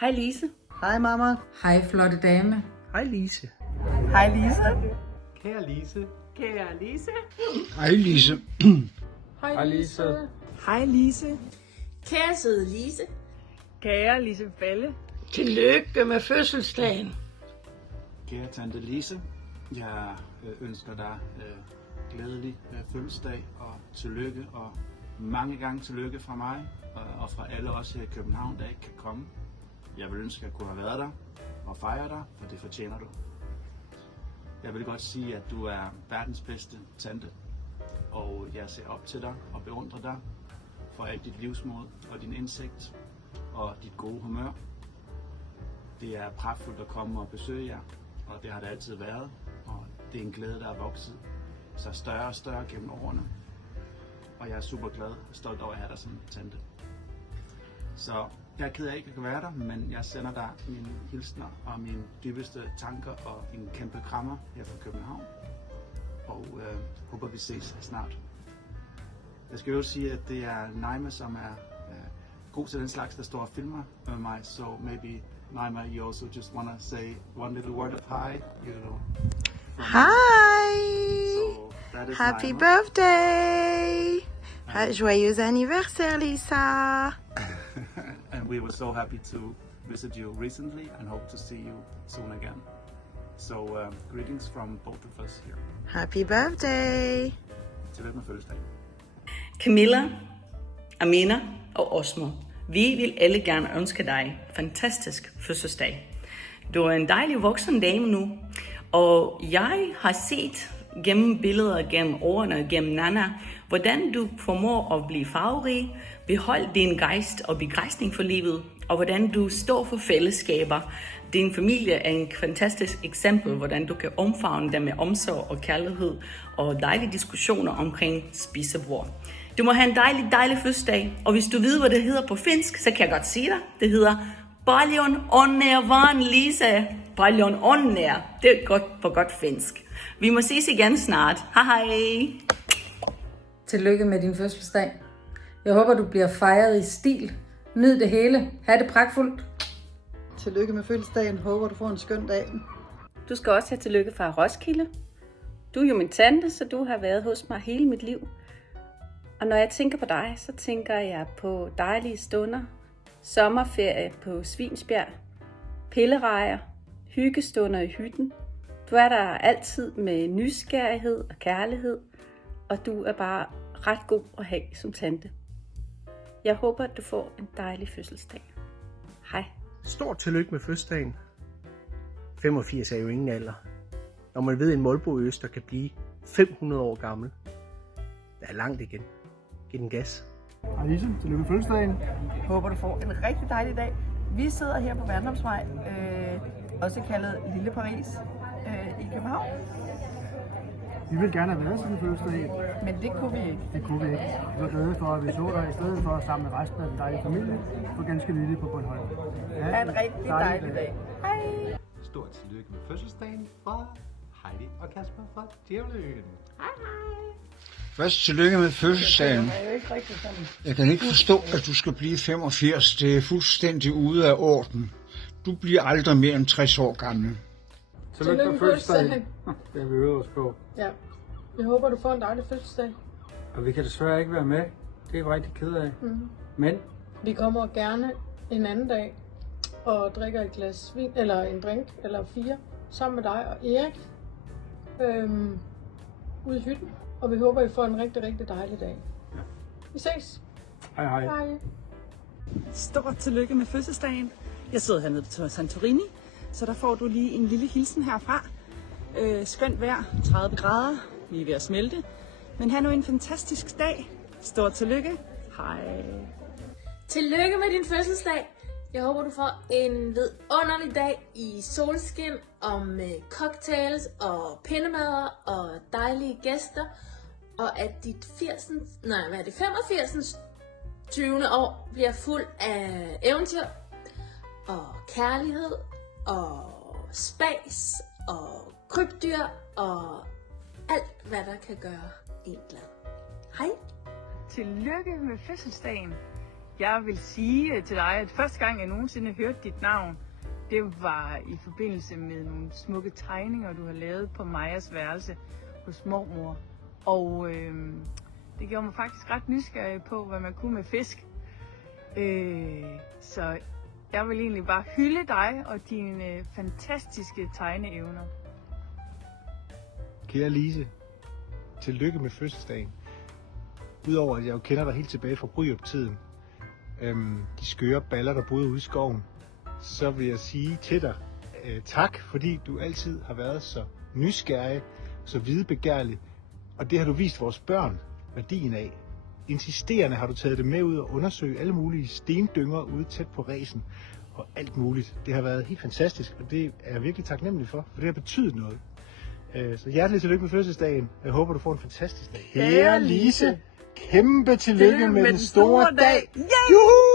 Hej Lise. Hej mamma. Hej flotte dame. Hej Lise. Hej Lise. Kære Lise. Kære Lise. Hej Lise. Hej Lise. Hej Lise. Kære søde Lise. Kære Lise Balle. Tillykke med fødselsdagen. Kære tante Lise, jeg ønsker dig glædelig fødselsdag og tillykke, og mange gange tillykke fra mig og fra alle os her i København, der ikke kan komme. Jeg vil ønske, at jeg kunne have været der og fejre dig, for det fortjener du. Jeg vil godt sige, at du er verdens bedste tante, og jeg ser op til dig og beundrer dig for alt dit livsmod og din indsigt og dit gode humør. Det er pragtfuldt at komme og besøge jer, og det har det altid været, og det er en glæde, der er vokset så større og større gennem årene. Og jeg er super glad og stolt over at have dig som tante. Så jeg er ked af, at jeg ikke kan være der, men jeg sender dig mine hilsner og mine dybeste tanker og en kæmpe krammer her fra København. Og håber, vi ses snart. Jeg skal jo sige, at det er Naima, som er god til den slags, der står og filmer med mig. So maybe Naima, you also just want to say one little word of hi, you know. Hi! So that is Happy Naima. birthday! Joyeux anniversaire, Lisa! And we were so happy to visit you recently and hope to see you soon again. So greetings from both of us here. Happy birthday! Tillykke med fødselsdagen. Camilla, Amina og Osmo. Vi vil alle gerne ønske dig fantastisk fødselsdag. Du er en dejlig voksen dame nu, og jeg har set gennem billeder, gennem årene, gennem Nana, hvordan du formår at blive farverig, beholde din gejst og begejstring for livet, og hvordan du står for fællesskaber. Din familie er en fantastisk eksempel, hvordan du kan omfavne dem med omsorg og kærlighed og dejlige diskussioner omkring spisebord. Du må have en dejlig fødselsdag, og hvis du ved, hvad det hedder på finsk, så kan jeg godt sige dig. Det hedder Paljon onnea vaan Lisa. Paljon onnea. Det er godt på godt finsk. Vi må ses igen snart. Hej. Tillykke med din fødselsdag. Jeg håber, du bliver fejret i stil. Nyd det hele. Ha' det pragtfuldt. Tillykke med fødselsdagen. Håber du får en skøn dag. Du skal også have tillykke fra Roskilde. Du er jo min tante, så du har været hos mig hele mit liv. Og når jeg tænker på dig, så tænker jeg på dejlige stunder, sommerferie på Svinsbjerg, pillerejer, hyggestunder i hytten. Du er der altid med nysgerrighed og kærlighed, og du er bare ret god at have som tante. Jeg håber, at du får en dejlig fødselsdag. Hej. Stort tillykke med fødselsdagen. 85 er jo ingen alder. Når man ved, at en Molbo Øster kan blive 500 år gammel. Der er langt igen. Giv den gas. Hej Lise, tillykke med fødselsdagen. Håber du får en rigtig dejlig dag. Vi sidder her på Vandrumsvej, også kaldet Lille Paris i København. Vi ville gerne have været til din fødselsdag. Men det kunne vi ikke. Det kunne vi ikke. Vi var glade for, at vi så dig i stedet for sammen med resten af den dejlige familie på ganske lille på Bornholm. Ha' en rigtig dejlig dag. Hej! Stort tillykke med fødselsdagen fra Heidi og Kasper fra Djævløen. Hej hej. Først tillykke med fødselsdagen. Jeg kan ikke forstå, at du skal blive 85. Det er fuldstændig ude af orden. Du bliver aldrig mere end 60 år gammel. Tillykke med fødselsdagen. Det har vi øvet os på. Ja. Jeg håber, du får en dejlig fødselsdag. Og vi kan desværre ikke være med. Det er vi rigtig ked af. Men Vi kommer gerne en anden dag og drikker et glas vin, eller en drink, eller 4, sammen med dig og Erik. Ude i hytten. Og vi håber, I får en rigtig dejlig dag. Ja. Vi ses. hej hej. Hej. Stort tillykke med fødselsdagen. Jeg sidder hernede på Santorini, så der får du lige en lille hilsen herfra. Skønt vejr, 30 grader, vi er ved at smelte. Men have nu en fantastisk dag. Stort tillykke. Hej. Tillykke med din fødselsdag. Jeg håber, du får en vidunderlig dag i solskin og med cocktails og pindemader og dejlige gæster. Og at dit 85. 20. år bliver fuld af eventyr og kærlighed og spas og krybdyr og alt, hvad der kan gøre en glad. Hej! Tillykke med fødselsdagen. Jeg vil sige til dig, at første gang jeg nogensinde hørte dit navn, det var i forbindelse med nogle smukke tegninger, du har lavet på Majas værelse hos mormor. Og det gjorde mig faktisk ret nysgerrig på, hvad man kunne med fisk. Så jeg vil egentlig bare hylde dig og dine fantastiske tegneevner. Kære Lise, tillykke med fødselsdagen. Udover at jeg jo kender dig helt tilbage fra Bryrup-tiden, de skøre baller, der boede ude i skoven, så vil jeg sige til dig tak, fordi du altid har været så nysgerrig, så videbegærlig, og det har du vist vores børn værdien af. Insisterende har du taget det med ud og undersøge alle mulige stendynger ude tæt på ræsen og alt muligt. Det har været helt fantastisk, og det er jeg virkelig taknemmelig for det har betydet noget. Så hjertelig tillykke med fødselsdagen. Jeg håber, du får en fantastisk dag. Kære Lise, kæmpe tillykke med den store dag. Juhu!